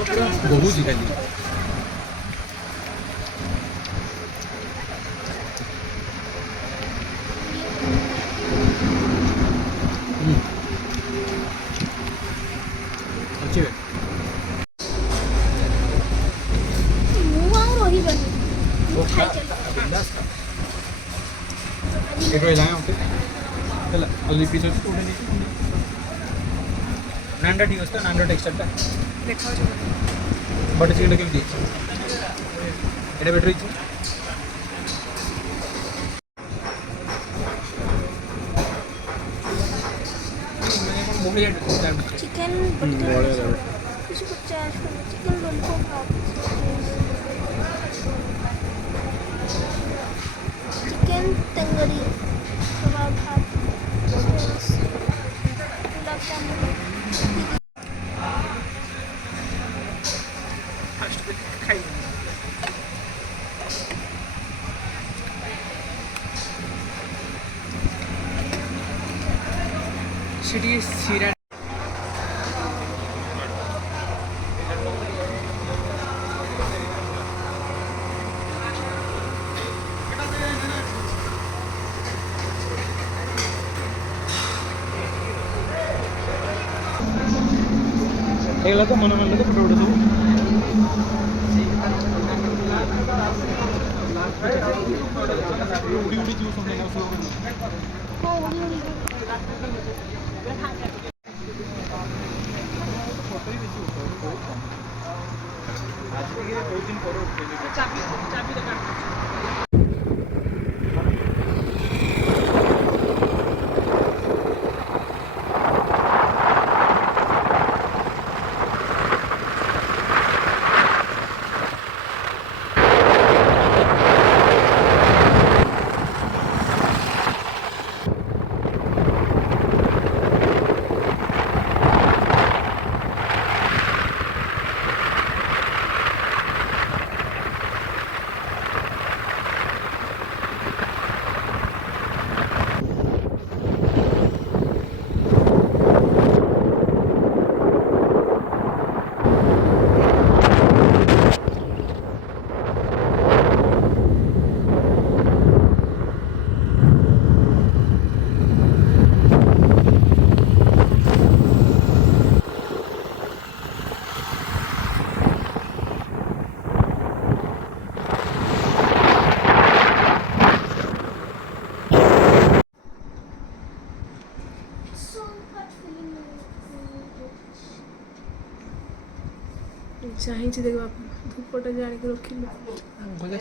बहुत ही खाली अच्छे नांडा ठीक असतं नांडा टेक्स्चरটা দেখাও যাবে बटर चिकन केमती এটা বেটার হইছে चिकन कुछ 50 चिकन लॉलीपॉप चिकन तंगड़ी कबाब भात गुलाब जामुन সেটি সিরা এগুলো তো মনে মনে তো ফটো উঠে দেবো উড়ি উড়ি জিনিস সঙ্গে নাও हाँ उड़ी उड़ी আজকে গিয়ে বহুত দিন পরে উঠে চাবি চাবি দোকান ଚାହିଁଛି ଦେଖିବା ଧୂପଟା ଜାଣିକି ରଖିଲି ଗଲେ